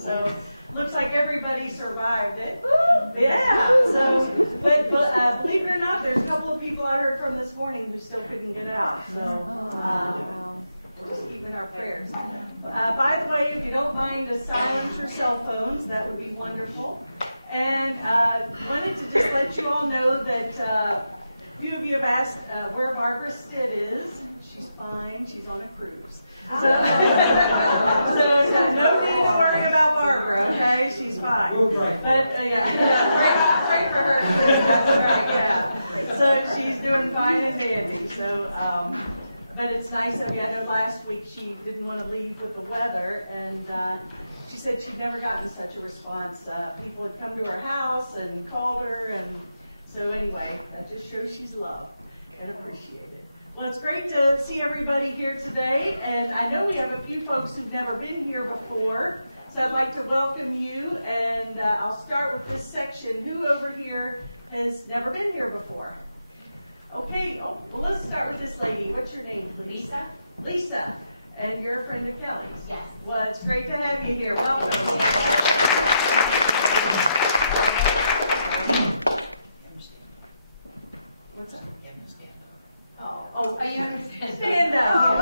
So looks like everybody survived it. Yeah. So, but believe it or not, there's a couple of people I heard from this morning who still couldn't get out. So just keeping our prayers. By the way, if you don't mind to silence your cell phones, that would be wonderful. And wanted to just let you all know that a few of you have asked where Barbara Stitt is. She's fine. She's on a cruise. So no need to worry about Barbara, okay? She's fine. But yeah, pray for her. That's right, yeah. So she's doing fine and dandy. So, but it's nice of you. I know last week she didn't want to leave with the weather, and she said she'd never gotten such a response. People had come to her house and called her, and so anyway, that just shows she's loved and appreciated. Well, it's great to see everybody here today, and I know we have a few folks who've never been here before, so I'd like to welcome you, and I'll start with this section. Who over here has never been here before? Okay, well, let's start with this lady. What's your name, please? Lisa. Lisa, and you're a friend of Kelly's? Yes. Well, it's great to have you here. Welcome. What's that? Oh, you understand? Stand up.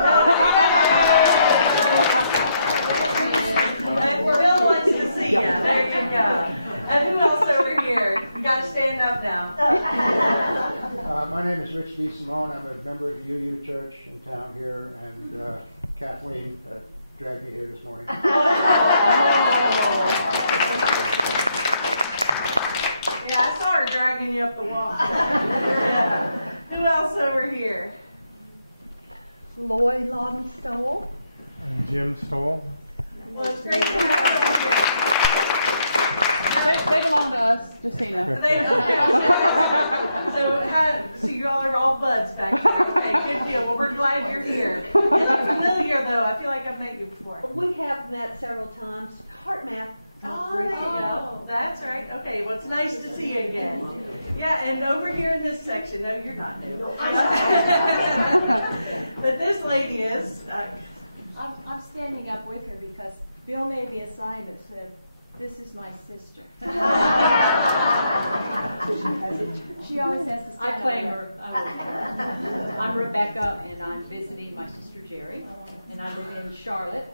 And Bill wants to see you. There you go. And who else over here? You got to stand up now. My name is Rich D. Simone. I'm a member of the UU Church in town here, and Kathleen dragged me here this morning. Yeah, I saw her dragging you up the wall. Yeah. Who else over here? Lloyd Stoll. And Jim Stoll. Well, it's great to have you here. They belong to us, just so you know. So you all are all buds back here. Okay, good deal. Well, we're glad you're here. You look familiar, though. I feel like I've met you before. We have met several times. HeartMath. Oh, there you go. That's right. Okay, well, it's nice to see you again. Yeah, and over here in this section, no, you're not new. But this lady is. I'm standing up with her because Bill made me a sign that said, "This is my sister." She always has to stand I up. claim her. I'm Rebecca, and I'm visiting my sister Jerry, and I live in Charlotte.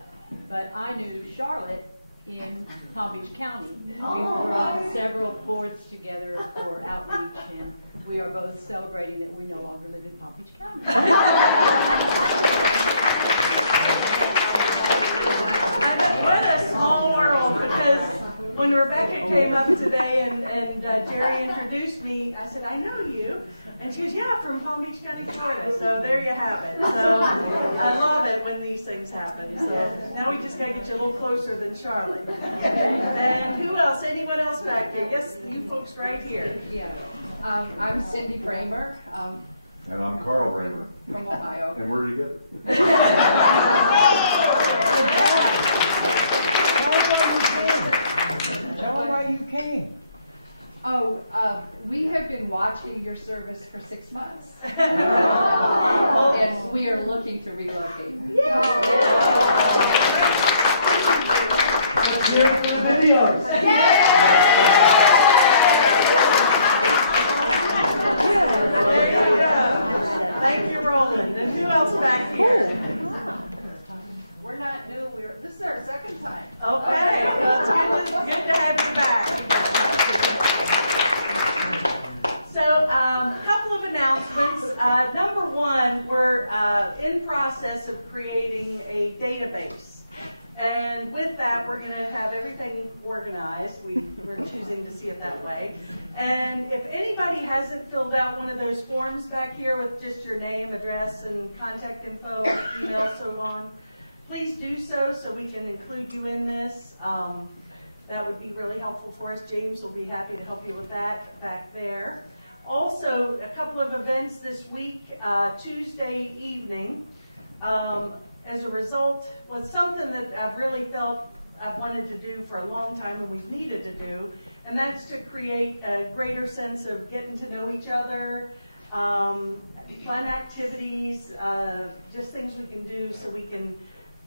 But I knew Charlotte in Palm Beach County. We were on several boards together for outreach, and we are both celebrating that we no longer live in Palm Beach County. What a small world, because when Rebecca came up today and Jerry introduced me, I said, "I know you." And she goes, "Yeah, from Palm Beach County, Florida." So there you have it. So I love it when these things happen. So now we just got to get you a little closer than Charlotte. And who else? Anyone else back there? Yes, you folks right here. Yeah. I'm Cindy Bramer And I'm Carl Bramer. from Ohio. And we're together. Tell them why you came. Oh, we have been watching your service for 6 months. Oh. And we are looking to relocate. Let's hear it for the videos. There you go. Thank you, Roland. And who else back here? We're not new. This is our second time. Okay, well, it's good to have you back. So, a couple of announcements. Number one, we're in process of creating a database. And with that, we're going to have everything organized. We're choosing to see it that way. And if anybody hasn't filled out one of those forms back here with just your name, address, and contact info, email, so on, please do so we can include you in this. That would be really helpful for us. James will be happy to help you with that back there. Also, a couple of events this week, Tuesday evening. As a result, was something that I've really felt I've wanted to do for a long time and we've needed to do, and that's to create a greater sense of getting to know each other, fun activities, just things we can do so we can,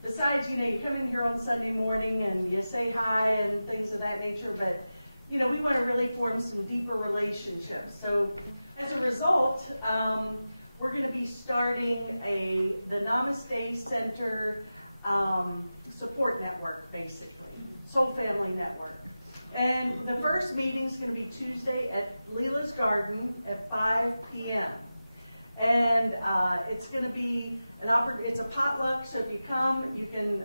besides, you come in here on Sunday morning and you say hi and things of that nature, but we want to really form some deeper relationships. So as a result, we're going to be starting the Namaste Center support network, basically, Soul Family Network. And the first meeting is going to be Tuesday at Leela's Garden at 5 p.m. And it's going to be it's a potluck, so if you come, you can,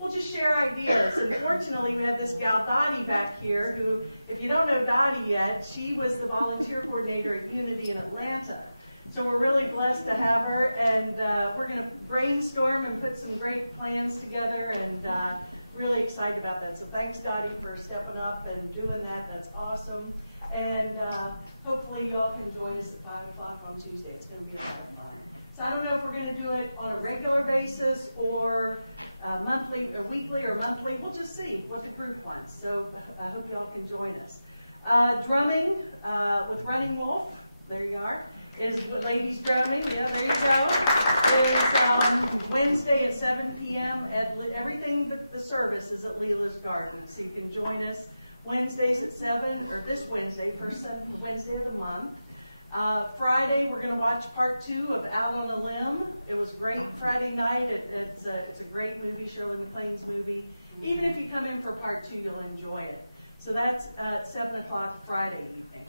we'll just share ideas. And fortunately, we have this gal Dottie back here who, if you don't know Dottie yet, she was the volunteer coordinator at Unity in Atlanta. So we're really blessed to have her, and we're going to brainstorm and put some great plans together, and really excited about that. So thanks, Dottie, for stepping up and doing that. That's awesome. And hopefully y'all can join us at 5 o'clock on Tuesday. It's going to be a lot of fun. So I don't know if we're going to do it on a regular basis or monthly or weekly or monthly. We'll just see what the group wants. So I hope y'all can join us. Drumming with Running Wolf. There you are. Is ladies drumming, yeah, there you go, is Wednesday at 7 p.m. Everything but the service is at Leela's Garden, so you can join us Wednesdays at 7, or this Wednesday, first Wednesday of the month. Friday, we're going to watch part 2 of Out on a Limb. It was great Friday night. It's a great movie, Shirley MacLaine's movie. Even if you come in for part 2, you'll enjoy it. So that's at 7 o'clock Friday evening.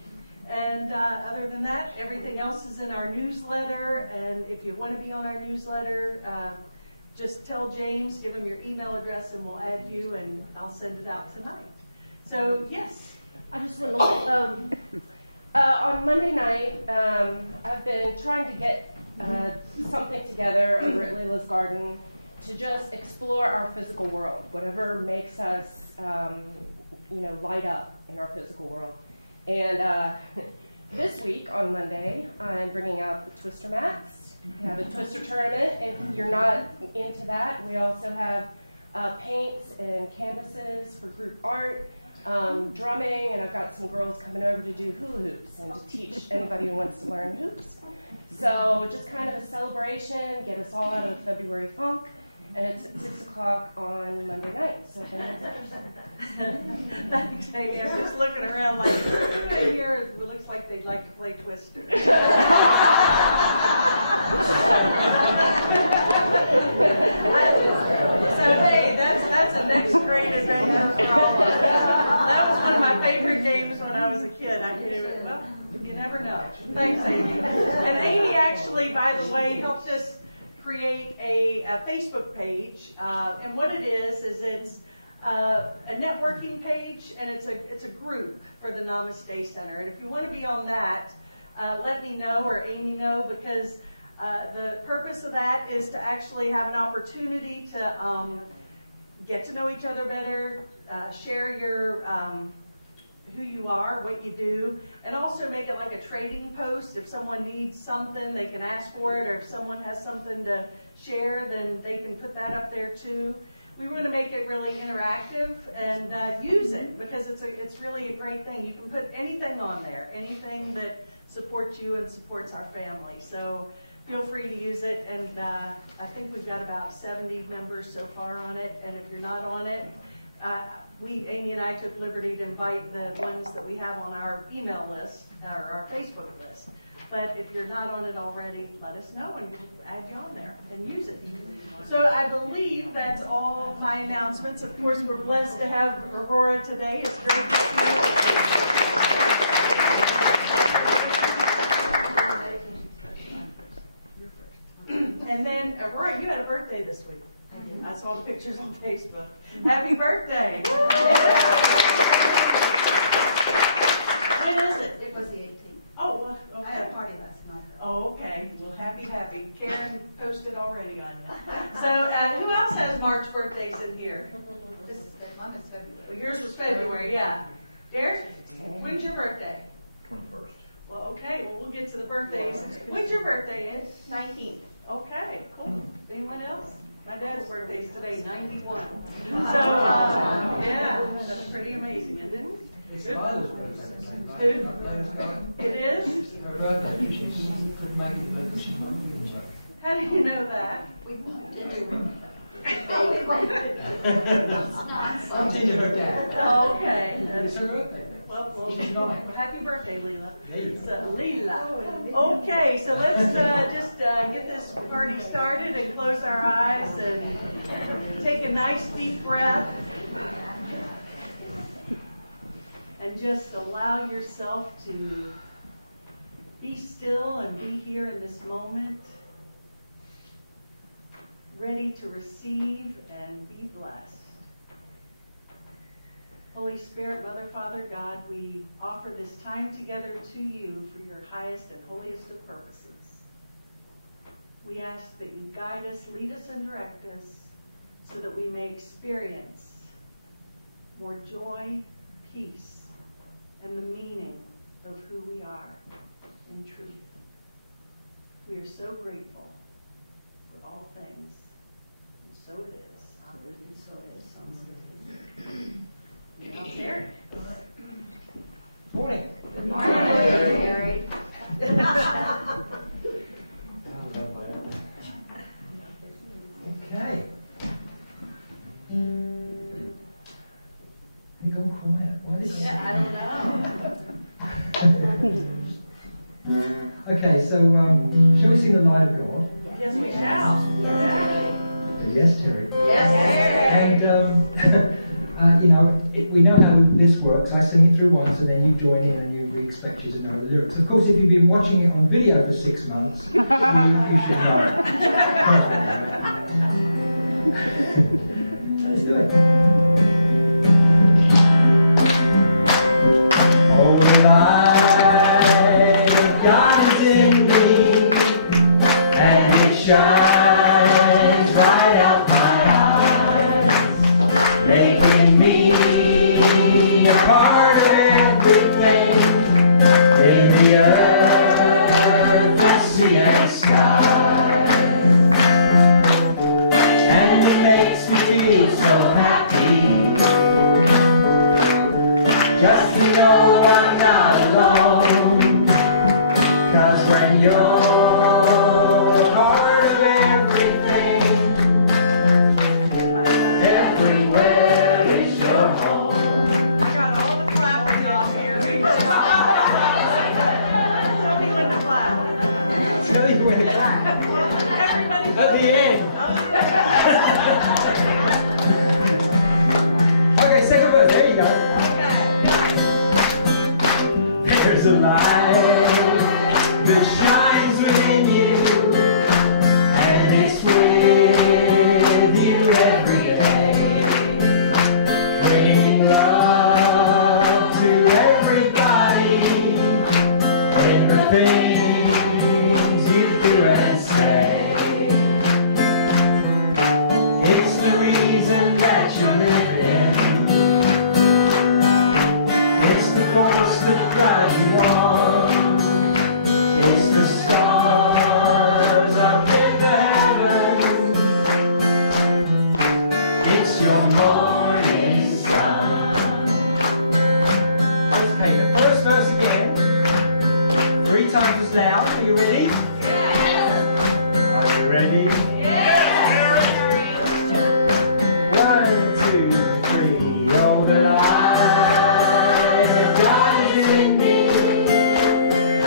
And other than that, everything else is in our newsletter. And if you want to be on our newsletter, just tell James, give him your email address, and we'll add you, and I'll send it out tonight. So, yes. I just want to on Monday night, I've been trying to get something together over at Leela's Garden to just explore our physical world, whatever makes us, light up in our physical world. And this week, on Monday, I'm bringing out the Twister mats. We have a Twister tournament. If you're not into that, we also have paints and canvases for group art, drumming, and I've got some girls coming over to do hula hoops and to teach anybody who wants to learn hoops. So just kind of a celebration, get us all out of February funk. And it's at 6 o'clock on Monday night, so if anyone's interested. Thanks, Amy. I'm just looking around like, who in here looks like they'd like to play Twister? So, hey, that's a next great adventure for all of us. That was one of my favorite games when I was a kid. I could even, well, you never know. Thanks, Amy. And Amy actually, by the way, helped us create a Facebook page, and what it is it's a networking page, and it's a group for the Namaste Center. And if you want to be on that, let me know or Amy know, because the purpose of that is to actually have an opportunity to get to know each other better, share your who you are, what you do, and also make it like a trading post. If someone needs something, they can ask for it, or if someone has something to share, then they can put that up there too. We want to make it really interactive and use it, because it's really a great thing. You can put anything on there, anything that supports you and supports our family. So feel free to use it, and I think we've got about 70 members so far on it, and if you're not on it, Amy and I took liberty to invite the ones that we have on our email list, or our Facebook list. But if you're not on it already, let us know and we'll add you on there and use it. So I believe that's all my announcements. Of course, we're blessed to have Aurora today. It's great to see you. then, Roy, you had a birthday this week. I saw the pictures on Facebook. Happy birthday. When is it? It was the 18th. Oh, well, okay. I had a party last night. Oh, okay. Well, happy. Karen posted already on you. So, who else has March birthdays in here? This is mine is February. Well, yours was February, yeah. Derek, when's your birthday? 21st. Well, okay. Well, we'll get to the birthdays. When's your birthday, Ed? 19th. Okay, cool. Anyone else? My dad's birthday's today, 91. So, yeah, that's pretty amazing, isn't it? It's Lila's birthday. Who? It is? Her birthday. She couldn't make it, but she's not feeling well. How do you know that? We moved into It's not. I'm teaching her dad. Oh, okay. It's her birthday. Well, She's 9. happy birthday, Leela. There you go. So, Leela. Okay, so let's just get this party started and close our eyes and take a nice deep breath. And just allow yourself to be still and be here in this moment, ready to receive and be blessed. Holy Spirit, Mother, Father, God, we offer this time together to you for your highest and holiest of purposes. We ask that you guide us, lead us, and direct us so that we may experience more joy, peace, and the meaning of who we are in truth. We are so grateful for all things, and so it is. And so it is. Sounds good. Now, Terry. Morning. Good morning, Gary. Okay. They go quiet. Why did I don't know. Okay, so shall we sing the Light of God? Yes, we shall. Yes, Terry. Yes, And you know, we know how this works. I sing it through once, and then you join in, and we expect you to know the lyrics. Of course, if you've been watching it on video for 6 months, you should know. Let's do it. Oh, the light of God is in me, and it shines right out my eyes, making me a part of everything in the earth, the sea and sky. And it makes me feel so happy, just to know I'm not alone. 'Cause when you're a part of everything, everywhere is your home. I got all the clapping off here. Tell me when to clap. Tell you when it's Everybody. at the end. Okay, second verse. There you go. There's a light that shines within you, and it's with you every day, bringing love to everybody in the things you do and say. It's the reason that you live in. It's the force that drives you on. It's the stars up in the heavens. It's your morning sun. Okay, the first verse again. 3 times as loud. Are you ready? Yes. Are you ready? Yes. 1, 2, 3. Oh, the light of God is in me,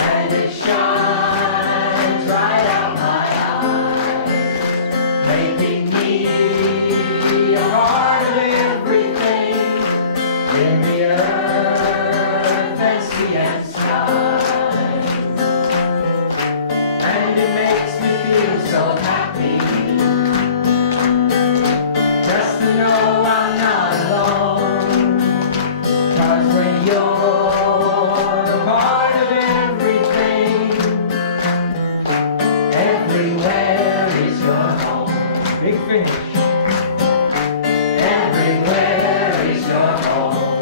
and it shines right out my eyes, making me a part of everything in the earth and sea and sky. And it makes me feel so happy, your home. Big finish. Everywhere is your home.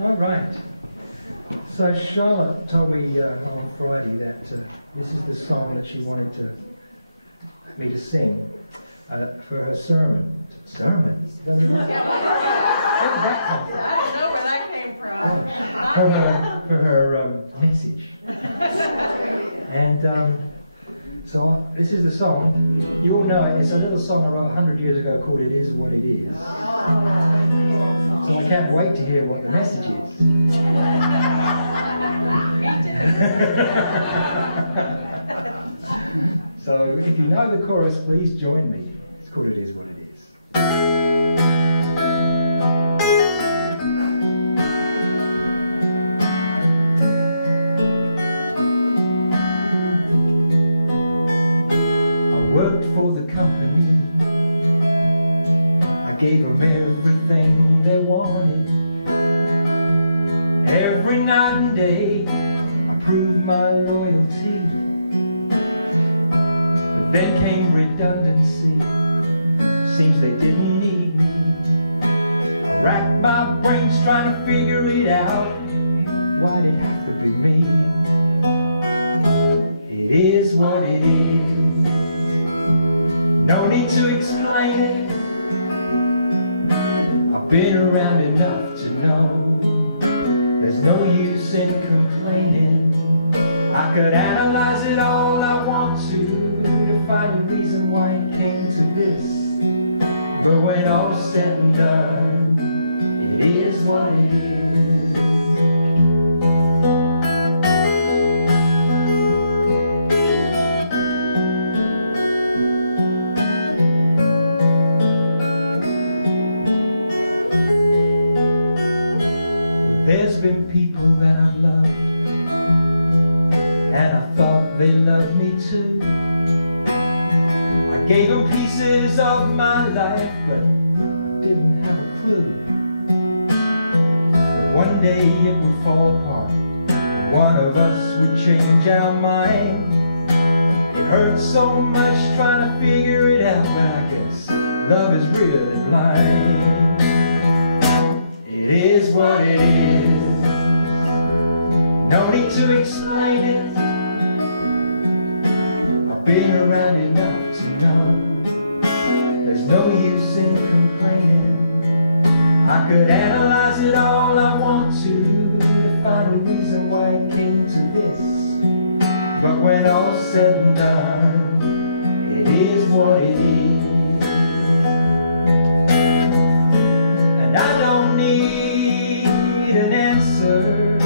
All right. So Charlotte told me on Friday that this is the song that she wanted me to sing for her sermon. Sermon? Is that what it is? I don't know where that came from. For her message. And so this is the song. You all know it. It's a little song I wrote 100 years ago called "It Is What It Is." So I can't wait to hear what the message is. So if you know the chorus, please join me. It's called "It Is What It Is." Worked for the company. I gave them everything they wanted. Every night and day I proved my loyalty. But then came redundancy. Seems they didn't need me. I racked my brains trying to figure it out. Why'd it have to be me? It is what it is. No need to explain it. I've been around enough to know there's no use in complaining. I could analyze it all I want to find a reason why it came to this. But when all's said and done, it is what it is. There's been people that I've loved, and I thought they loved me too. I gave them pieces of my life, but I didn't have a clue. But one day it would fall apart. One of us would change our mind. It hurts so much trying to figure it out, but I guess love is really blind. It is what it is. No need to explain it. I've been around enough to know there's no use in complaining. I could analyze it all I want to find a reason why it came to this. But when all's said and done, it is what it is. And I don't need an answer,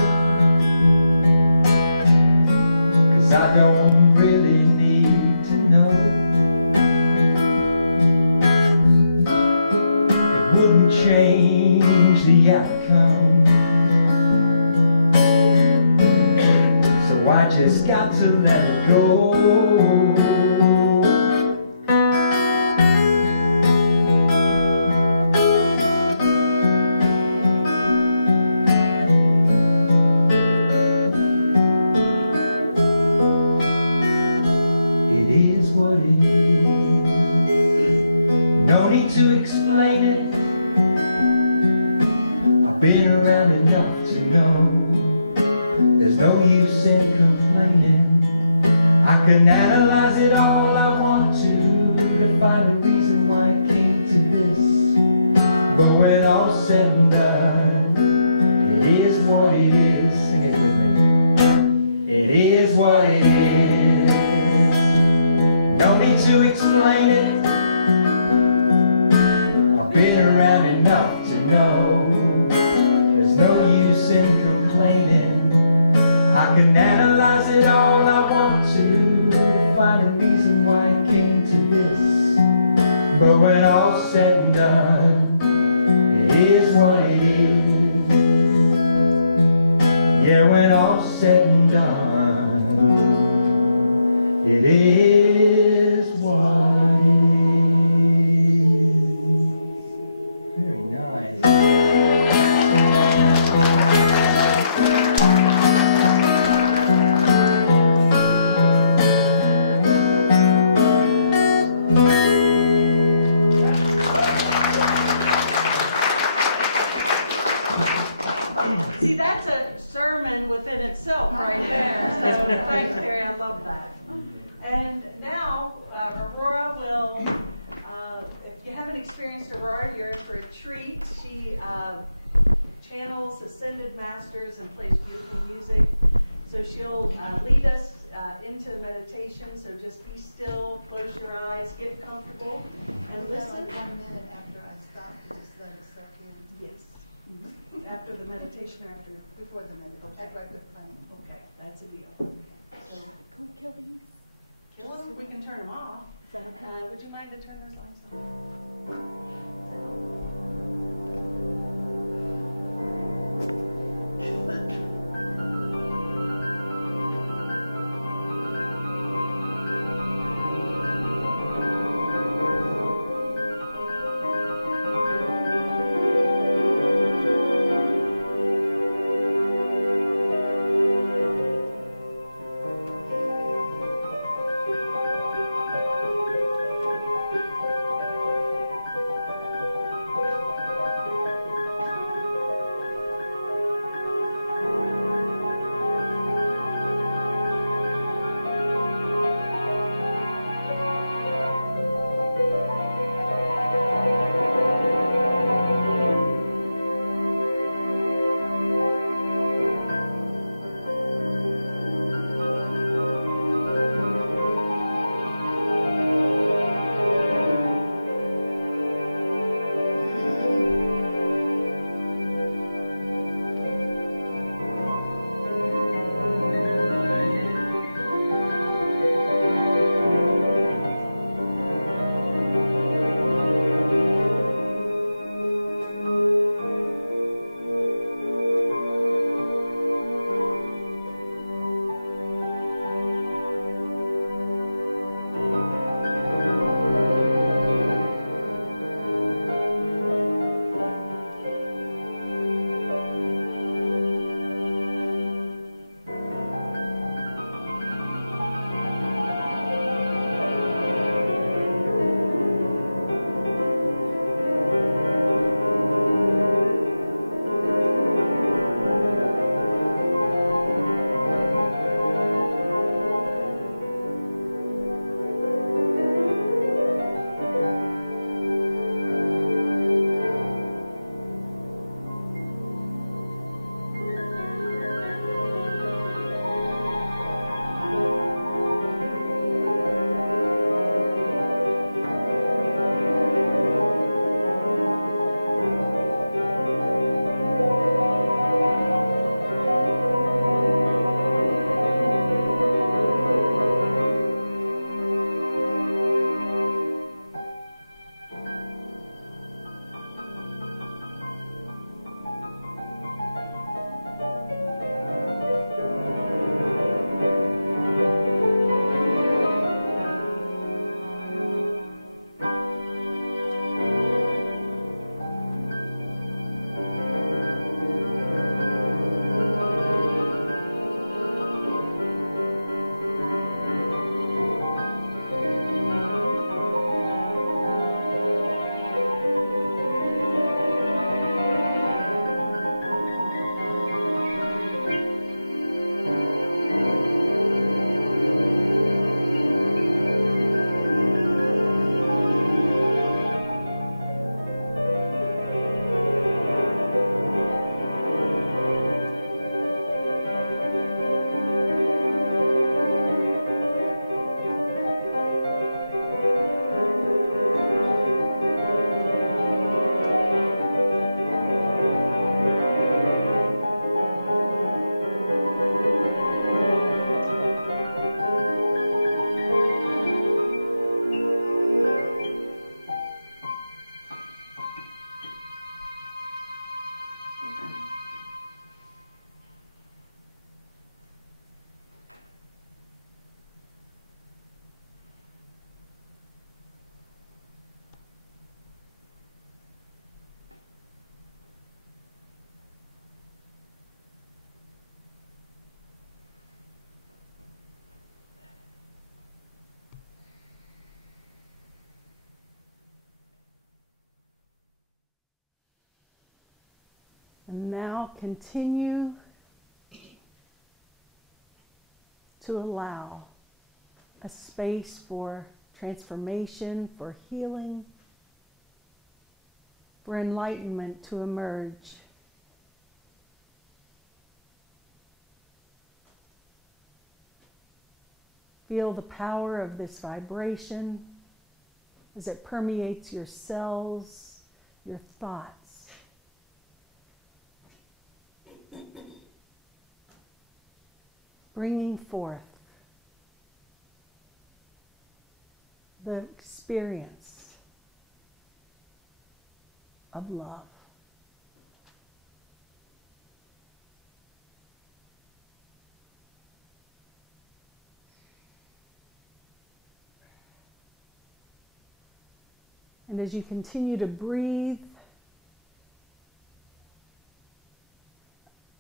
I don't really need to know. It wouldn't change the outcome. So I just got to let it go. To explain it, I've been around enough to know there's no use in complaining. I can analyze it all I want to find a reason why it came to this. But when all's said and done, it is what it is. Sing it with me. It is what it is. No need to explain it. Been around enough to know there's no use in complaining. I can analyze it all I want to find a reason why it came to this. But when all's said and done, it is what it is. Yeah, when all's said and done, it is what it is. right there. So thanks, Terry, I love that. And now Aurora will, if you haven't experienced Aurora, you're in for a treat. She channels ascended masters and plays beautiful music. So she'll lead us into meditation. So just be still, close your eyes, get comfortable, and listen. 1 minute after I stop to just let it soak in. Yes. After the meditation or after? Before the meditation. Okay. After I quit playing. Okay, that's a deal. So, Can we kill these? kill them, we can turn them off. Is that okay? Would you mind to turn those lights off? And now continue to allow a space for transformation, for healing, for enlightenment to emerge. Feel the power of this vibration as it permeates your cells, your thoughts. Bringing forth the experience of love. And as you continue to breathe,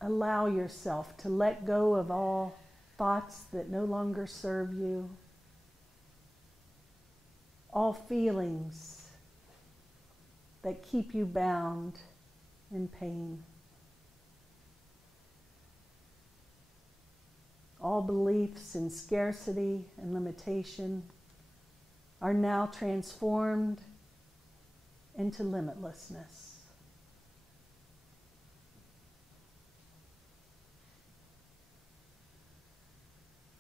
allow yourself to let go of all thoughts that no longer serve you, all feelings that keep you bound in pain, all beliefs in scarcity and limitation are now transformed into limitlessness.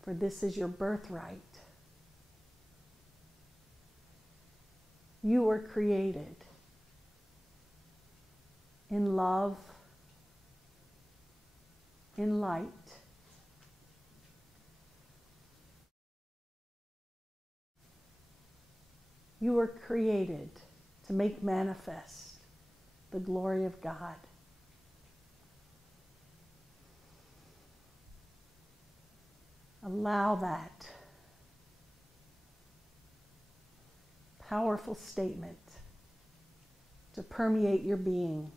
For this is your birthright. You were created in love, in light. You were created to make manifest the glory of God. Allow that powerful statement to permeate your being.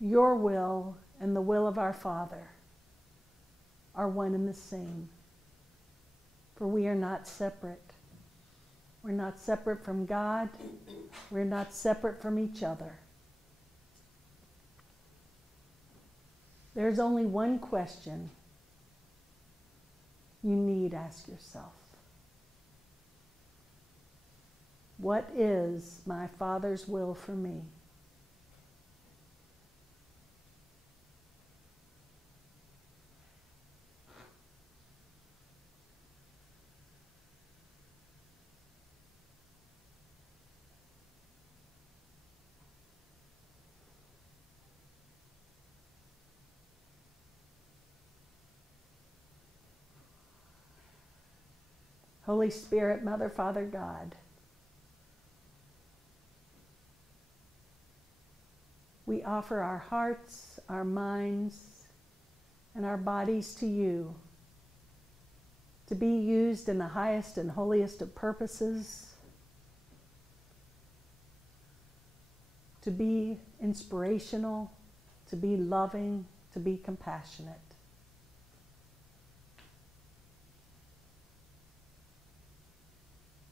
Your will and the will of our Father are one and the same, for we are not separate. We're not separate from God. We're not separate from each other. There's only one question you need to ask yourself. What is my Father's will for me? Holy Spirit, Mother, Father, God, we offer our hearts, our minds, and our bodies to you to be used in the highest and holiest of purposes, to be inspirational, to be loving, to be compassionate.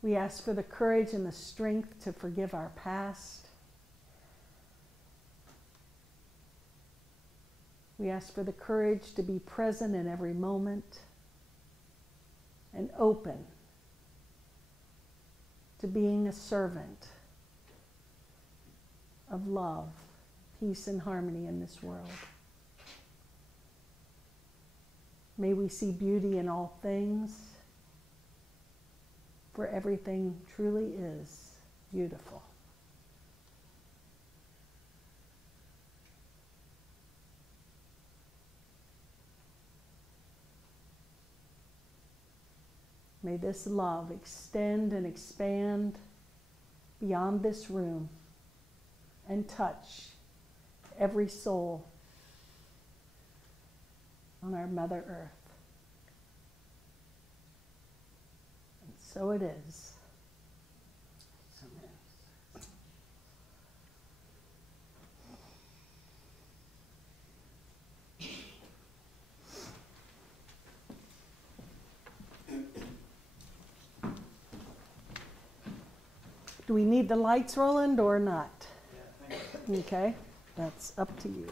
We ask for the courage and the strength to forgive our past. We ask for the courage to be present in every moment and open to being a servant of love, peace, and harmony in this world. May we see beauty in all things, for everything truly is beautiful. May this love extend and expand beyond this room and touch every soul on our Mother Earth. So it is. So it is. Do we need the lights, Roland, or not? Okay, that's up to you.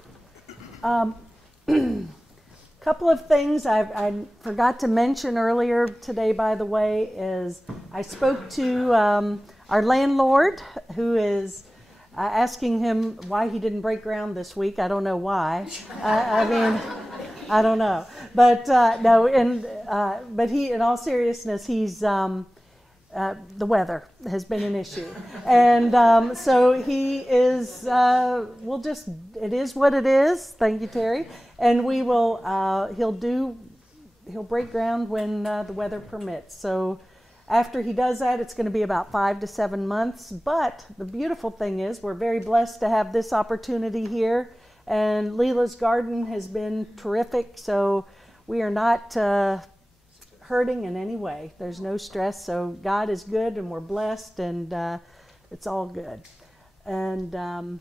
Couple of things I forgot to mention earlier today, by the way, is I spoke to our landlord, who is asking him why he didn't break ground this week. I don't know why. I mean, I don't know. But no, but he, in all seriousness, he's the weather has been an issue, and so he is. We'll just. It is what it is. Thank you, Terry. And we will. He'll break ground when the weather permits. So after he does that, it's going to be about 5 to 7 months. But the beautiful thing is, we're very blessed to have this opportunity here, and Leela's garden has been terrific. So we are not hurting in any way. There's no stress. So God is good, and we're blessed, and it's all good. And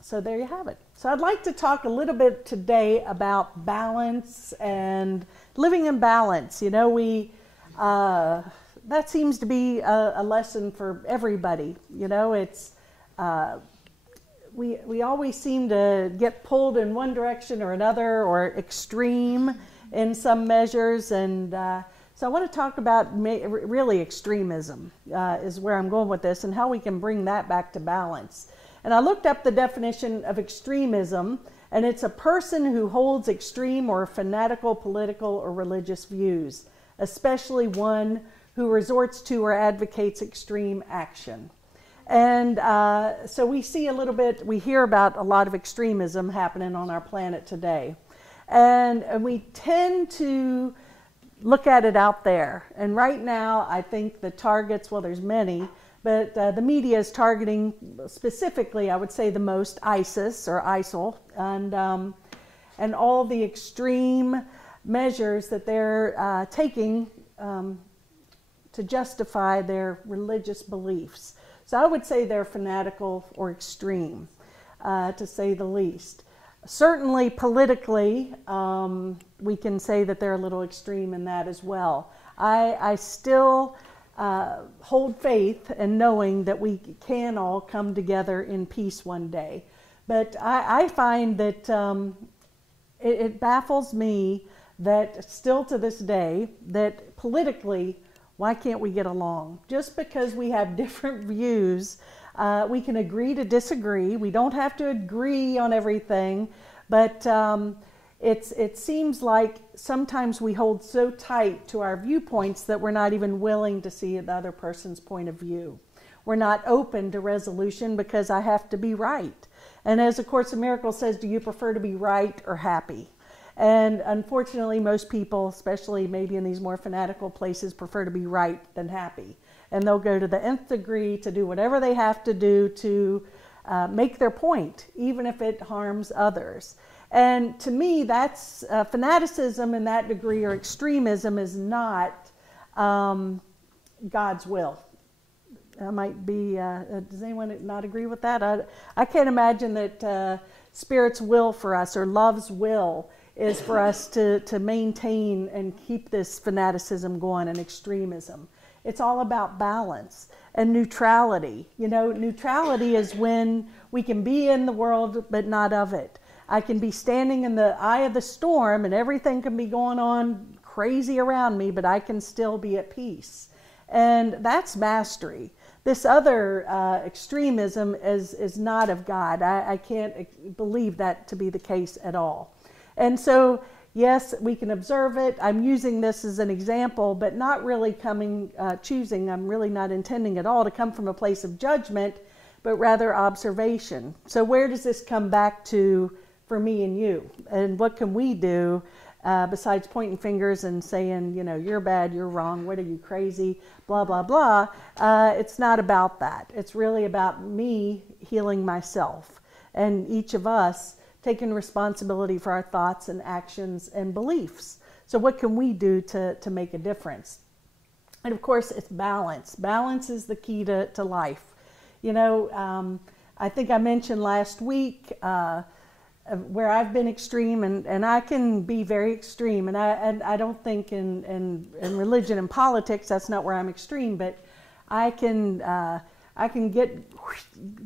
so there you have it. So I'd like to talk a little bit today about balance and living in balance. You know, that seems to be a lesson for everybody. You know, it's we always seem to get pulled in one direction or another, or extreme in some measures. And so I want to talk about really extremism is where I'm going with this, and how we can bring that back to balance. And I looked up the definition of extremism, and it's a person who holds extreme or fanatical political or religious views, especially one who resorts to or advocates extreme action. And so we hear about a lot of extremism happening on our planet today. And we tend to look at it out there. And right now, I think the targets, well, there's many, but the media is targeting specifically, I would say, the most ISIS or ISIL, and all the extreme measures that they're taking to justify their religious beliefs. So I would say they're fanatical or extreme, to say the least. Certainly politically, we can say that they're a little extreme in that as well. I still hold faith in knowing that we can all come together in peace one day. But I find that it baffles me that still to this day, that politically, why can't we get along? Just because we have different views, we can agree to disagree. We don't have to agree on everything, but it seems like sometimes we hold so tight to our viewpoints that we're not even willing to see the other person's point of view. We're not open to resolution because I have to be right. And as A Course in Miracles says, do you prefer to be right or happy? And unfortunately, most people, especially maybe in these more fanatical places, prefer to be right than happy. And they'll go to the nth degree to do whatever they have to do to make their point, even if it harms others. And to me, that's fanaticism in that degree, or extremism, is not God's will. That might be, does anyone not agree with that? I can't imagine that Spirit's will for us, or love's will, is for us to maintain and keep this fanaticism going and extremism. It's all about balance and neutrality. You know, neutrality is when we can be in the world but not of it. I can be standing in the eye of the storm and everything can be going on crazy around me, but I can still be at peace. And that's mastery. This other extremism is not of God. I can't believe that to be the case at all. And so, yes, we can observe it. I'm using this as an example, but not really choosing. I'm really not intending at all to come from a place of judgment, but rather observation. So where does this come back to for me and you? And what can we do besides pointing fingers and saying, you know, you're bad, you're wrong, what are you, crazy, blah, blah, blah. It's not about that. It's really about me healing myself, and each of us taking responsibility for our thoughts and actions and beliefs. So what can we do to make a difference? And of course, it's balance. Balance is the key to life. You know, I think I mentioned last week where I've been extreme, and I can be very extreme, and I don't think in religion and politics that's not where I'm extreme, but I can I can get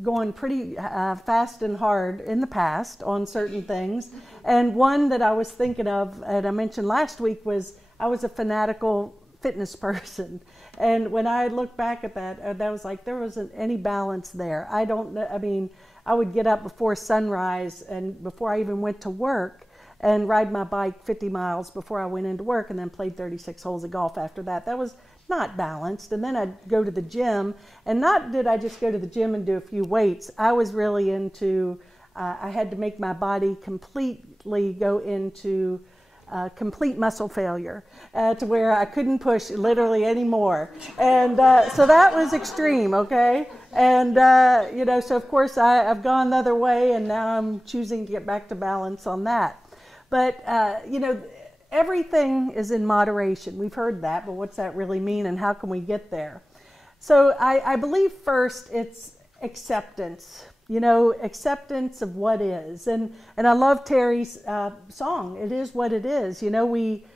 going pretty fast and hard in the past on certain things. And one that I was thinking of, and I mentioned last week, was I was a fanatical fitness person. And when I look back at that, that was like, there wasn't any balance there. I mean, I would get up before sunrise and before I even went to work and ride my bike 50 miles before I went into work, and then played 36 holes of golf after that. That was not balanced. And then I'd go to the gym, and not did I just go to the gym and do a few weights. I was really into, I had to make my body completely go into complete muscle failure to where I couldn't push literally anymore. And so that was extreme, okay? And, you know, so of course I've gone the other way, and now I'm choosing to get back to balance on that. But, you know, everything is in moderation. We've heard that, but what's that really mean, and how can we get there? So I believe first it's acceptance. You know, acceptance of what is. And I love Terry's song, It Is What It Is. You know, we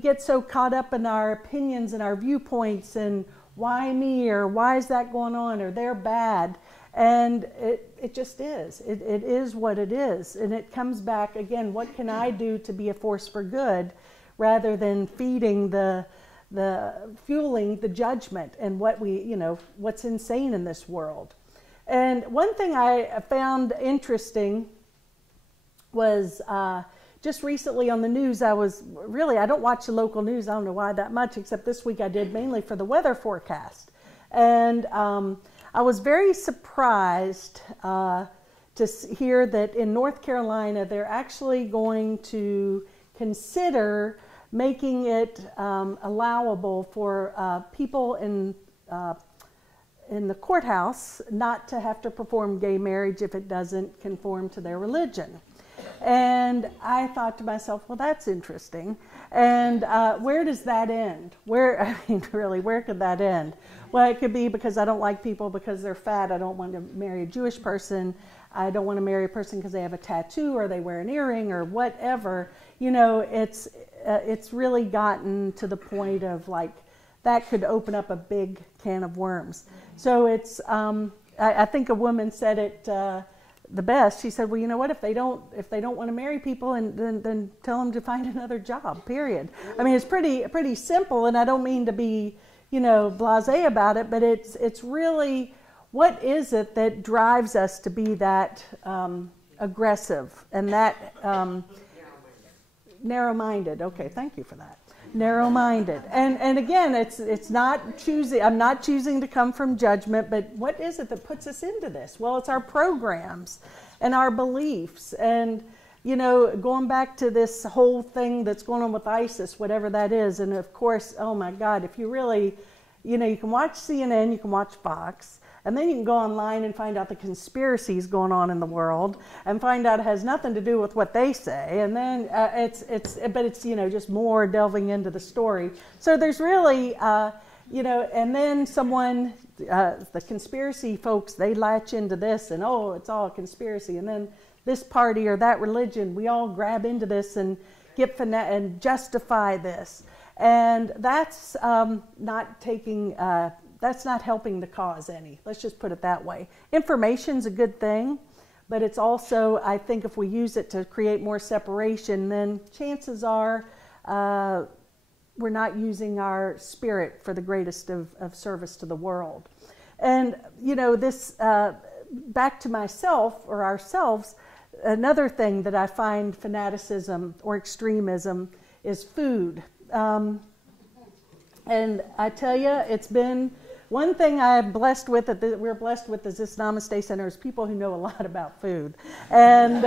get so caught up in our opinions and our viewpoints and why me, or why is that going on, or they're bad. And it just is. It is what it is. And it comes back, again, what can I do to be a force for good, rather than feeding fueling the judgment and what what's insane in this world. And one thing I found interesting was just recently on the news, I don't watch the local news, I don't know why that much, except this week I did, mainly for the weather forecast. And I was very surprised to hear that in North Carolina, they're actually going to consider making it allowable for people in the courthouse not to have to perform gay marriage if it doesn't conform to their religion. And I thought to myself, well, that's interesting. And where does that end? I mean, really, where could that end? Well, it could be because I don't like people because they're fat. I don't want to marry a Jewish person. I don't want to marry a person because they have a tattoo or they wear an earring or whatever. You know, it's really gotten to the point of like, that could open up a big can of worms. So it's, I think a woman said it the best. She said, well, you know what, if they don't want to marry people, and then tell them to find another job, period. I mean, it's pretty simple, and I don't mean to be, you know, blasé about it, but it's really, what is it that drives us to be that aggressive and that narrow-minded? Okay, thank you for that. Narrow-minded. And again, it's not choosing, I'm not choosing to come from judgment, but what is it that puts us into this? Well, it's our programs and our beliefs. And, you know, going back to this whole thing that's going on with ISIS, whatever that is, and of course, oh my God, if you really, you know, you can watch CNN, you can watch Fox, and then you can go online and find out the conspiracies going on in the world and find out it has nothing to do with what they say. And then but it's, you know, just more delving into the story. So there's really, you know, and then someone, the conspiracy folks, they latch into this and, oh, it's all a conspiracy. And then this party or that religion, we all grab into this and and justify this. And that's not taking, that's not helping the cause any. Let's just put it that way. Information's a good thing, but it's also, I think if we use it to create more separation, then chances are we're not using our spirit for the greatest of service to the world. And, you know, this, back to myself or ourselves, another thing that I find fanaticism or extremism is food. And I tell you, it's been one thing I'm blessed with, we're blessed with is this Namaste Center, is people who know a lot about food. And,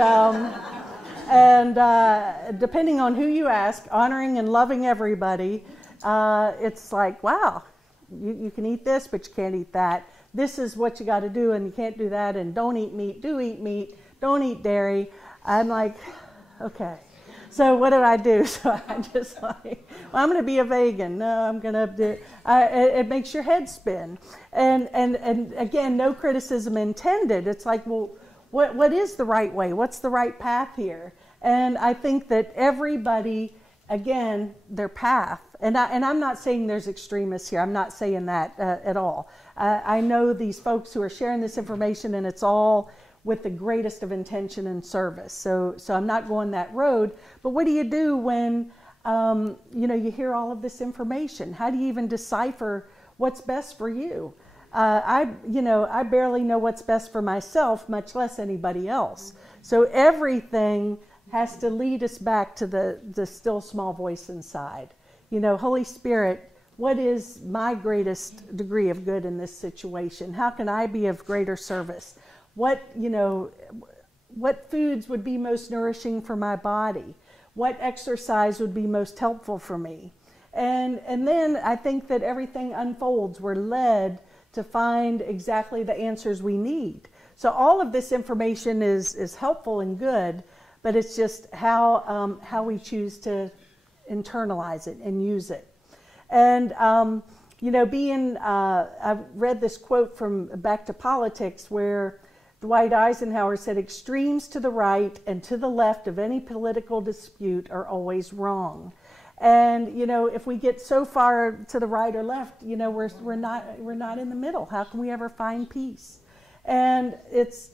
depending on who you ask, honoring and loving everybody, it's like, wow, you can eat this, but you can't eat that. This is what you got to do, and you can't do that, and don't eat meat, do eat meat, don't eat dairy. I'm like, okay. So what do? So I'm just like, well, I'm going to be a vegan. No, I'm going to do, it makes your head spin. And again, no criticism intended. It's like, well, what is the right way? What's the right path here? And I think that everybody again, their path. And I'm not saying there's extremists here. I'm not saying that at all. I know these folks who are sharing this information, and it's all with the greatest of intention and service. So I'm not going that road. But what do you do when you hear all of this information? How do you even decipher what's best for you? I barely know what's best for myself, much less anybody else. So everything has to lead us back to the still small voice inside. Holy Spirit, what is my greatest degree of good in this situation? How can I be of greater service? What foods would be most nourishing for my body? What exercise would be most helpful for me? And then I think that everything unfolds. We're led to find exactly the answers we need. So all of this information is helpful and good, but it's just how we choose to internalize it and use it. And I've read this quote from Back to Politics where Dwight Eisenhower said, "Extremes to the right and to the left of any political dispute are always wrong." And if we get so far to the right or left, we're not in the middle. How can we ever find peace? And it's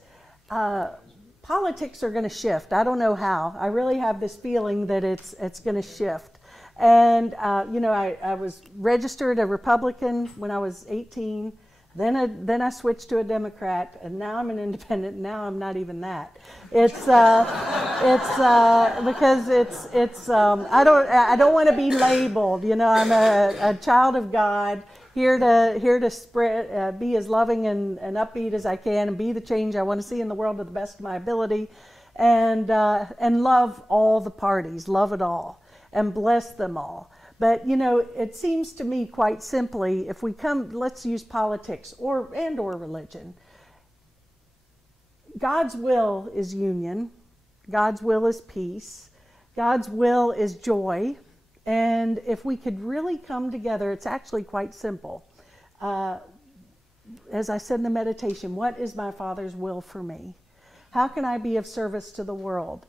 politics are going to shift. I don't know how. I really have this feeling that it's going to shift. And I was registered a Republican when I was 18. Then I switched to a Democrat, and now I'm an independent. Now I'm not even that. It's because I don't want to be labeled. I'm a child of God, here to spread, be as loving and upbeat as I can, and be the change I want to see in the world to the best of my ability, and love all the parties, love it all, and bless them all. But, it seems to me quite simply, if we let's use politics or religion. God's will is union. God's will is peace. God's will is joy. And if we could really come together, it's actually quite simple. As I said in the meditation, what is my Father's will for me? How can I be of service to the world?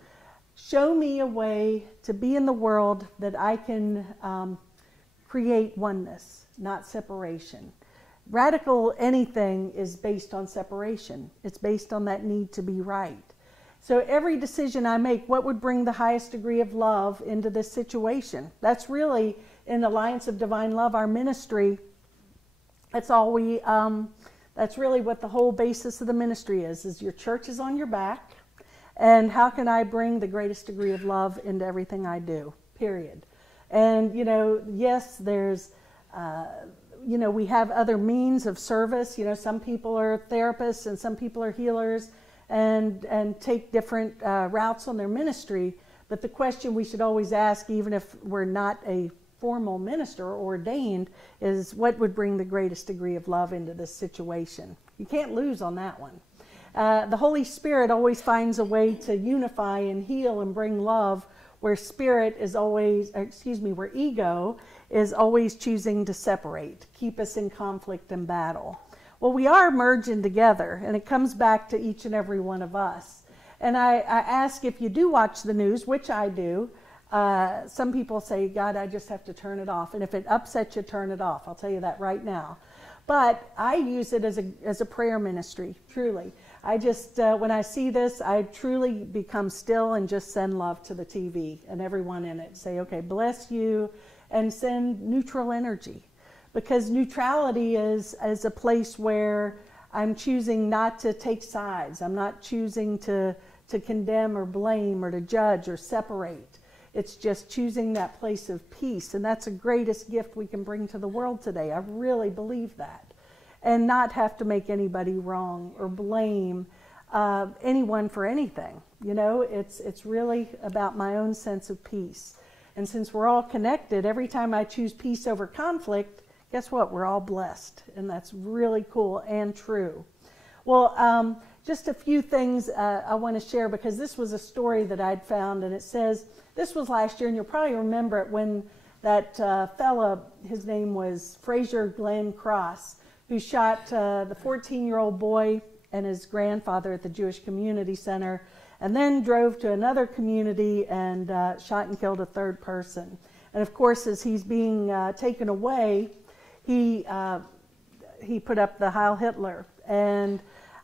Show me a way to be in the world that I can create oneness, not separation. Radical anything is based on separation. It's based on that need to be right. So every decision I make, what would bring the highest degree of love into this situation? That's really, in Alliance of Divine Love, our ministry, that's really what the whole basis of the ministry is your church is on your back. And how can I bring the greatest degree of love into everything I do, period. And, yes, there's, we have other means of service. Some people are therapists and some people are healers and take different routes on their ministry. But the question we should always ask, even if we're not a formal minister or ordained, is what would bring the greatest degree of love into this situation? You can't lose on that one. The Holy Spirit always finds a way to unify and heal and bring love where where ego is always choosing to separate, keep us in conflict and battle. Well, we are merging together, and it comes back to each and every one of us. And I ask, if you do watch the news, which I do, some people say, God, I just have to turn it off. And if it upsets you, turn it off. I'll tell you that right now. But I use it as a prayer ministry, truly. I just, when I see this, I truly become still and just send love to the TV and everyone in it. Say, okay, bless you, and send neutral energy. Because neutrality is a place where I'm choosing not to take sides. I'm not choosing to condemn or blame or to judge or separate. It's just choosing that place of peace. And that's the greatest gift we can bring to the world today. I really believe that. And not have to make anybody wrong or blame anyone for anything. It's really about my own sense of peace. And since we're all connected, every time I choose peace over conflict, guess what? We're all blessed. And that's really cool and true. Well, just a few things I want to share, because this was a story that I'd found, and it says, this was last year, and you'll probably remember it when that fella, his name was Fraser Glenn Cross, who shot the 14-year-old boy and his grandfather at the Jewish Community Center and then drove to another community and shot and killed a third person. And of course, as he's being taken away, he put up the Heil Hitler. And,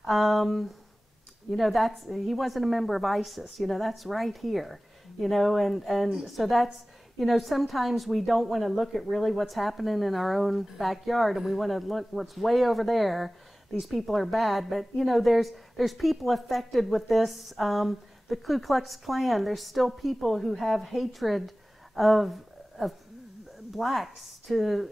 you know, he wasn't a member of ISIS, you know, that's right here, you know, and so that's, you know, sometimes we don't want to look at really what's happening in our own backyard, and we want to look what's way over there. These people are bad, but you know, there's people affected with this. The Ku Klux Klan, there's still people who have hatred of blacks to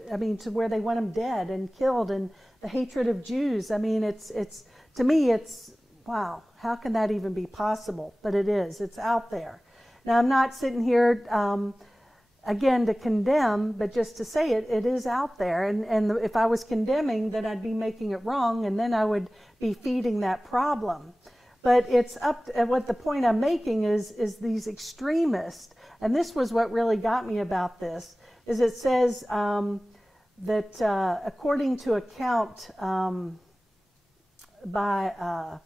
where they want them dead and killed, and the hatred of Jews. I mean, it's to me, it's wow. How can that even be possible? But it is. It's out there. Now, I'm not sitting here again to condemn, but just to say it is out there. And if I was condemning, then I'd be making it wrong, and then I would be feeding that problem. But it's up to, what the point I'm making is these extremists, and this was what really got me about this, is it says that according to a count by,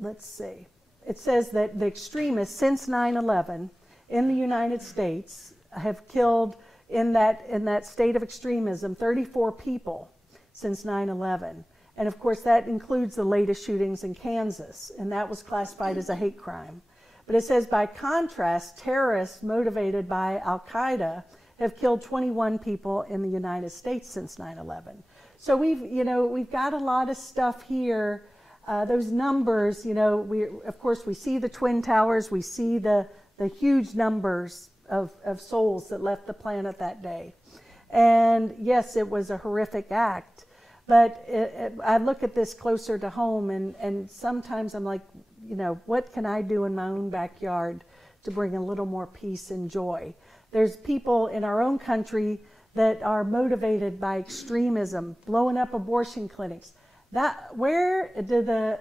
let's see, it says that the extremists since 9/11 in the United States have killed, in that state of extremism, 34 people since 9/11. And of course that includes the latest shootings in Kansas, and that was classified as a hate crime. But it says, by contrast, terrorists motivated by Al-Qaeda have killed 21 people in the United States since 9/11. So we've got a lot of stuff here. Those numbers, you know, of course we see the Twin Towers, we see the huge numbers of souls that left the planet that day. And yes, it was a horrific act, but I look at this closer to home, and sometimes I'm like, you know, what can I do in my own backyard to bring a little more peace and joy? There's people in our own country that are motivated by extremism, blowing up abortion clinics. Where did the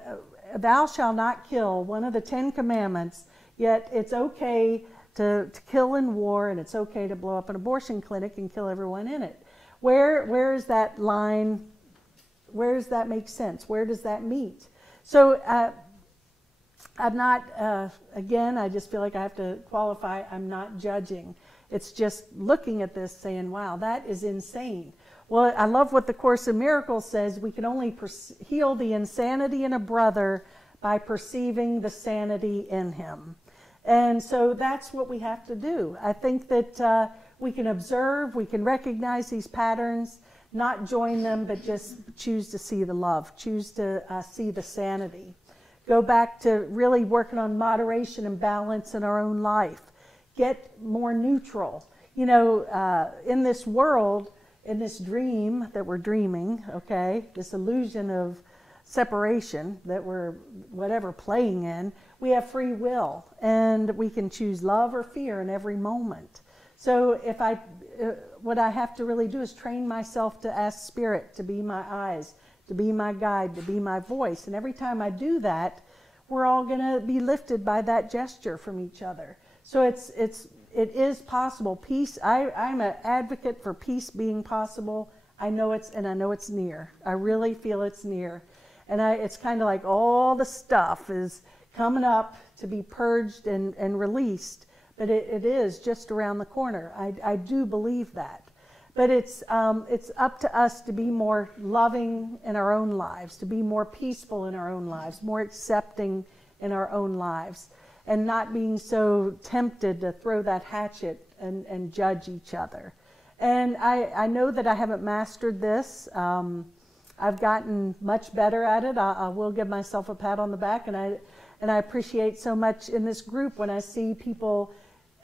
thou shalt not kill, one of the 10 commandments, yet it's okay to kill in war, and it's okay to blow up an abortion clinic and kill everyone in it. Where is that line? Where does that make sense? Where does that meet? So I'm not, again, I just feel like I have to qualify, I'm not judging. It's just looking at this saying, wow, that is insane. Well, I love what the Course in Miracles says. We can only heal the insanity in a brother by perceiving the sanity in him. And so that's what we have to do. I think that we can observe, we can recognize these patterns, not join them, but just choose to see the love, choose to see the sanity. Go back to really working on moderation and balance in our own life. Get more neutral. You know, in this world, in this dream that we're dreaming, okay, this illusion of separation that we're playing in, we have free will, and we can choose love or fear in every moment. So what I have to really do is train myself to ask Spirit to be my eyes, to be my guide, to be my voice. And every time I do that, we're all going to be lifted by that gesture from each other. So it is possible. Peace, I'm an advocate for peace being possible. I know it's near. I really feel it's near. And it's kind of like all the stuff is coming up to be purged and released, but it is just around the corner. I do believe that. But it's up to us to be more loving in our own lives, to be more peaceful in our own lives, more accepting in our own lives, and not being so tempted to throw that hatchet and judge each other. And I know that I haven't mastered this. I've gotten much better at it. I will give myself a pat on the back, and I appreciate so much in this group when I see people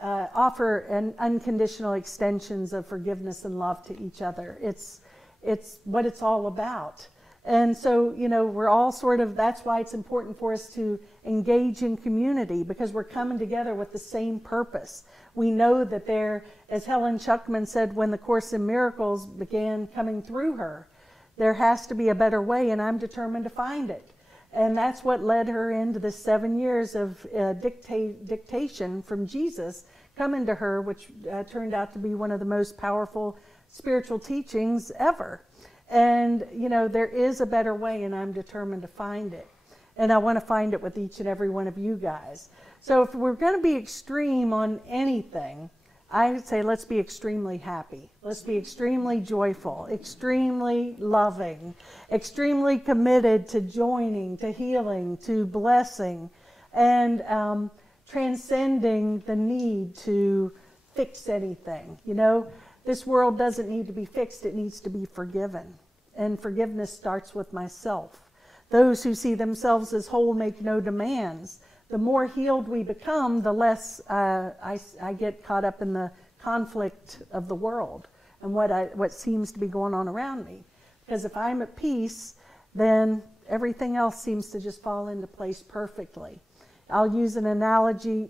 offer unconditional extensions of forgiveness and love to each other. It's what it's all about. And so, you know, we're all that's why it's important for us to engage in community, because we're coming together with the same purpose. We know that as Helen Schuckman said when the Course in Miracles began coming through her, there has to be a better way, and I'm determined to find it. And that's what led her into the 7 years of dictation from Jesus coming to her, which turned out to be one of the most powerful spiritual teachings ever. And, you know, there is a better way, and I'm determined to find it. And I want to find it with each and every one of you guys. So if we're going to be extreme on anything, I would say let's be extremely happy. Let's be extremely joyful, extremely loving, extremely committed to joining, to healing, to blessing, and transcending the need to fix anything. You know, this world doesn't need to be fixed, it needs to be forgiven. And forgiveness starts with myself. Those who see themselves as whole make no demands. The more healed we become, the less I get caught up in the conflict of the world and what seems to be going on around me. Because if I'm at peace, then everything else seems to just fall into place perfectly. I'll use an analogy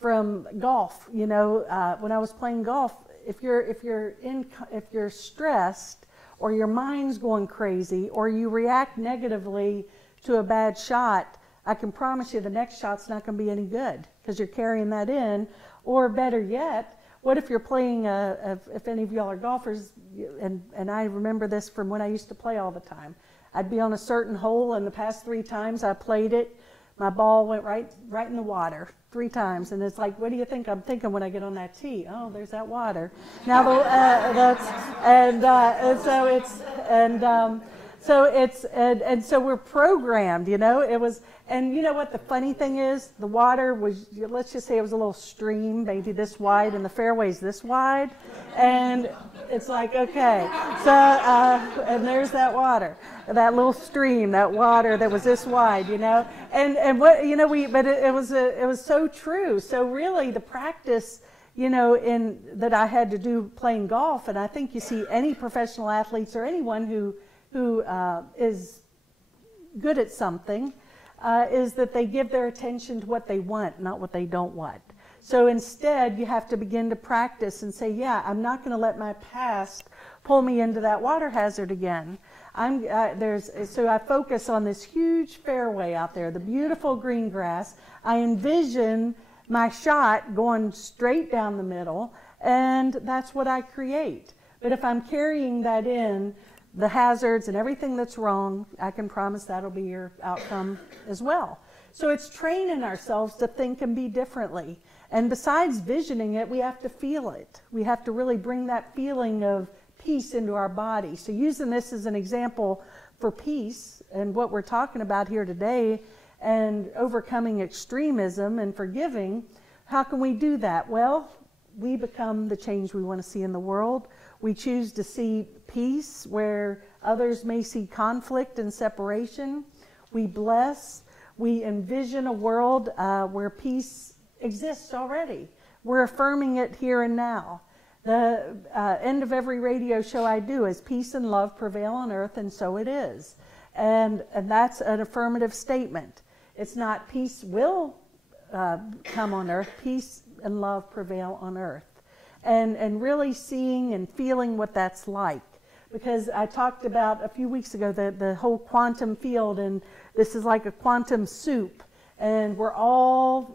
from golf. You know, when I was playing golf, if you're stressed or your mind's going crazy or you react negatively to a bad shot, I can promise you the next shot's not going to be any good because you're carrying that in. Or better yet, what if you're playing, if any of y'all are golfers, and I remember this from when I used to play all the time. I'd be on a certain hole, and the past 3 times I played it, my ball went right in the water 3 times. And it's like, what do you think I'm thinking when I get on that tee? Oh, there's that water. Now, so we're programmed, you know. It was, and you know what the funny thing is? The water was, let's just say it was a little stream, maybe this wide, and the fairway's this wide, and it's like, okay, so and there's that water, that little stream, that water that was this wide, you know, and what, you know, but it was so true. So really, the practice, you know, that I had to do playing golf, and I think you see any professional athletes or anyone who is good at something, is that they give their attention to what they want, not what they don't want. So instead, you have to begin to practice and say, yeah, I'm not going to let my past pull me into that water hazard again. So I focus on this huge fairway out there, the beautiful green grass. I envision my shot going straight down the middle, and that's what I create. But if I'm carrying that in, the hazards and everything that's wrong, I can promise that'll be your outcome as well. So it's training ourselves to think and be differently. And besides visioning it, we have to feel it. We have to really bring that feeling of peace into our body. So using this as an example for peace and what we're talking about here today and overcoming extremism and forgiving, how can we do that? Well, we become the change we want to see in the world. We choose to see peace where others may see conflict and separation. We bless. We envision a world where peace exists already. We're affirming it here and now. The end of every radio show I do is peace and love prevail on earth, and so it is. And that's an affirmative statement. It's not peace will come on earth, peace and love prevail on earth. And really seeing and feeling what that's like. Because I talked about a few weeks ago the whole quantum field, and this is like a quantum soup. And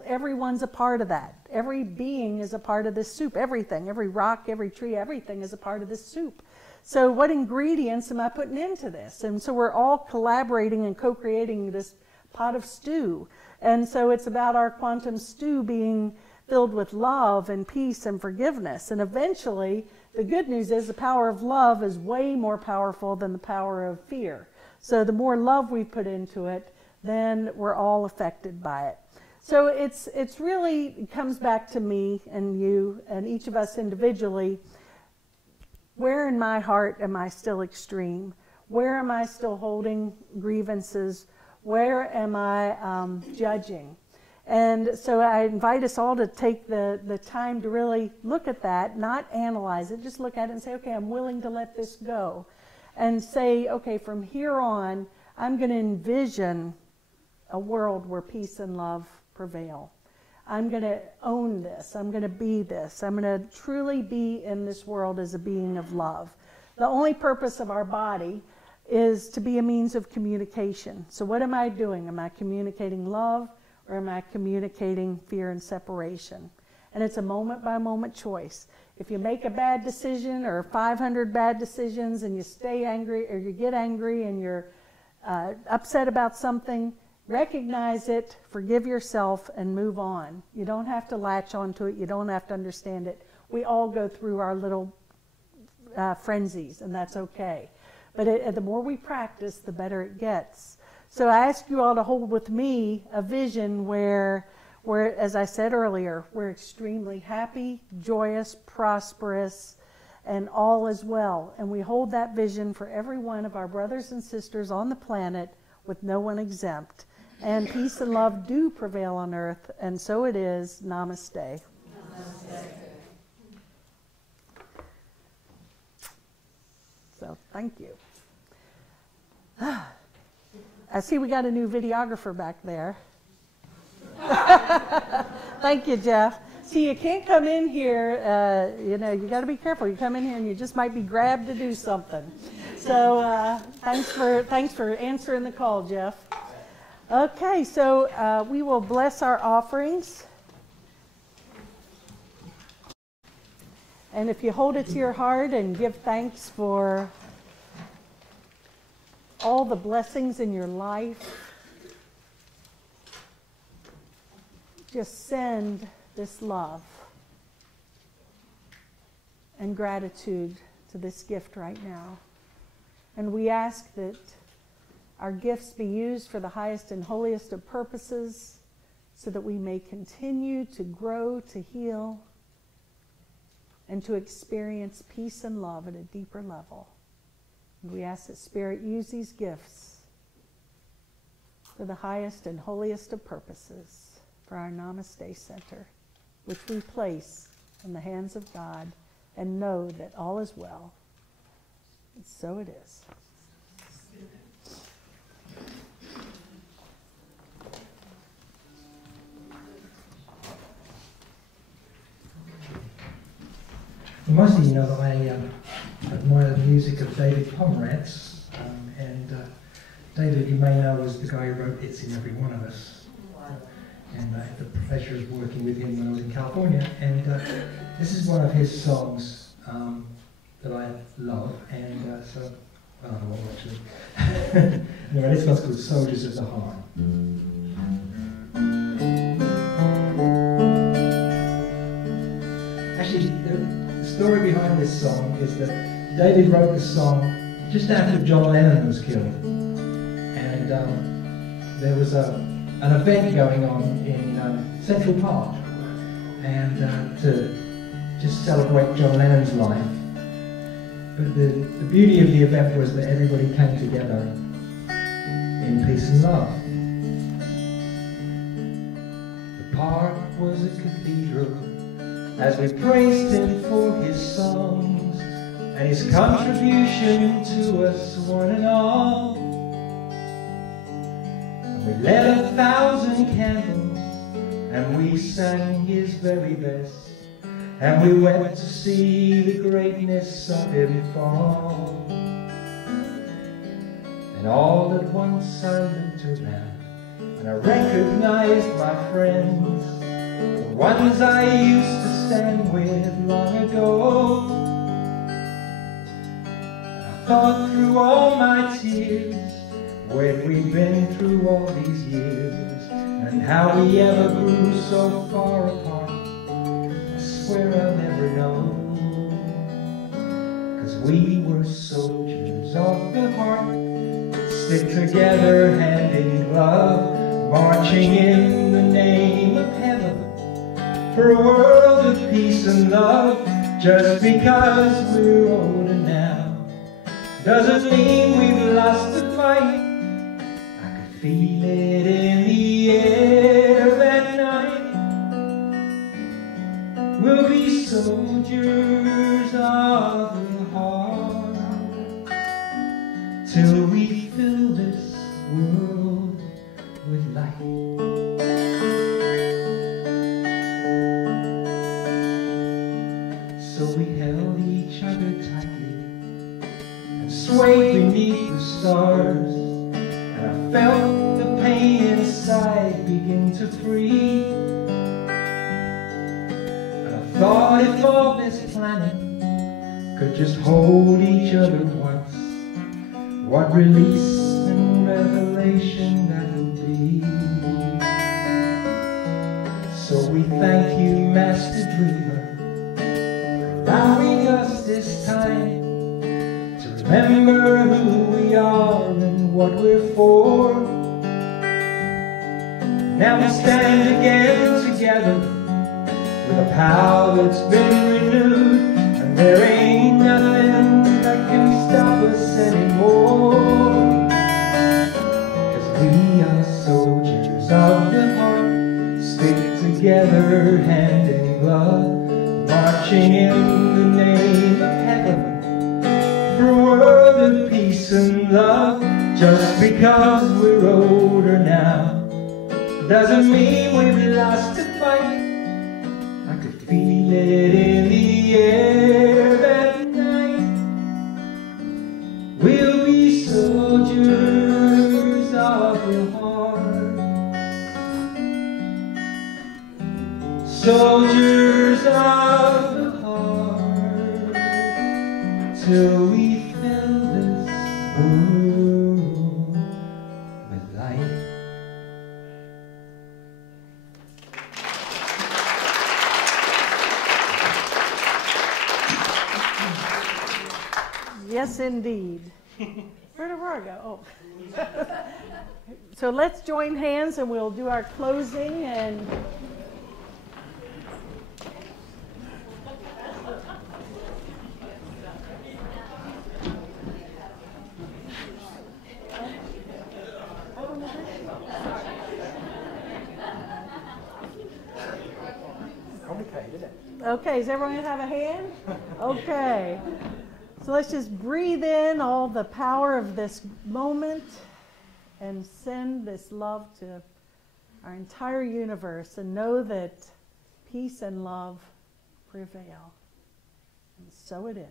everyone's a part of that. Every being is a part of this soup. Everything, every rock, every tree, everything is a part of this soup. So what ingredients am I putting into this? And so we're all collaborating and co-creating this pot of stew. And so it's about our quantum stew being filled with love and peace and forgiveness. And eventually, the good news is the power of love is way more powerful than the power of fear. So the more love we put into it, then we're all affected by it. So it comes back to me and you and each of us individually. Where in my heart am I still extreme? Where am I still holding grievances? Where am I judging? And so I invite us all to take the time to really look at that, not analyze it, just look at it and say, okay, I'm willing to let this go. And say, okay, from here on, I'm going to envision a world where peace and love prevail. I'm going to own this. I'm going to be this. I'm going to truly be in this world as a being of love. The only purpose of our body is to be a means of communication. So what am I doing? Am I communicating love, or am I communicating fear and separation? And it's a moment-by-moment choice. If you make a bad decision or 500 bad decisions and you stay angry, or you get angry and you're upset about something, recognize it, forgive yourself, and move on. You don't have to latch onto it. You don't have to understand it. We all go through our little frenzies, and that's okay. But the more we practice, the better it gets. So I ask you all to hold with me a vision where, as I said earlier, we're extremely happy, joyous, prosperous, and all is well. And we hold that vision for every one of our brothers and sisters on the planet, with no one exempt. And peace and love do prevail on earth, and so it is. Namaste. Namaste. So thank you. I see we got a new videographer back there. Thank you, Jeff. See, you can't come in here, you know, you got to be careful. You come in here and you just might be grabbed to do something. So thanks for answering the call, Jeff. Okay, so we will bless our offerings. And if you hold it to your heart and give thanks for all the blessings in your life, just send this love and gratitude to this gift right now. And we ask that our gifts be used for the highest and holiest of purposes, so that we may continue to grow, to heal, and to experience peace and love at a deeper level. And we ask that Spirit use these gifts for the highest and holiest of purposes, for our Namaste Center, which we place in the hands of God and know that all is well. And so it is. Well, most of you know that I admire the music of David Pomeranz, and David, you may know, was the guy who wrote It's in Every One of Us. And I had the pleasure of working with him when I was in California, and this is one of his songs that I love, and so, another one actually. Anyway, this one's called Soldiers of the Heart. Actually, the story behind this song is that David wrote this song just after John Lennon was killed, and there was an event going on in Central Park, and to just celebrate John Lennon's life. But the beauty of the event was that everybody came together in peace and love. The park was a cathedral as we praised him for his songs and his contribution to us one and all. And we lit 1,000 candles and we sang his very best, and we wept to see the greatness of him fall. And all at once I looked around and I recognized my friends, the ones I used to stand with long ago. And I thought through all my tears where'd we been through all these years, and how we ever grew so far apart. I swear I'll never know, 'cause we were soldiers of the heart, stick together hand in glove, marching in the name of heaven for a world of peace and love. Just because we're older now doesn't mean we've lost the fight. I could feel it in the air that night. We'll be soldiers of the heart till we fill this world with light. So we held each other tightly and swayed beneath the stars, and I felt the pain inside begin to free. And I thought if all this planet could just hold each other once, what release and revelation that will be. So we thank you, Master Dreamer, for allowing us this time to remember who we are and what we're for. Now we stand again together with a power that's been renewed, and there ain't nothing that can stop us anymore. 'Cause we are soldiers of the heart, stick together hand in glove, marching in the name of heaven for a world of peace and love. Just because we're older now doesn't mean we've lost the fight. I could feel it in the air that night. We'll be soldiers of the heart, soldiers of the heart, till we fill this world with light. Yes, indeed. Where did Laura go? Oh. So let's join hands and we'll do our closing. And okay, does everyone have a hand? Okay. So let's just breathe in all the power of this moment and send this love to our entire universe, and know that peace and love prevail. And so it is.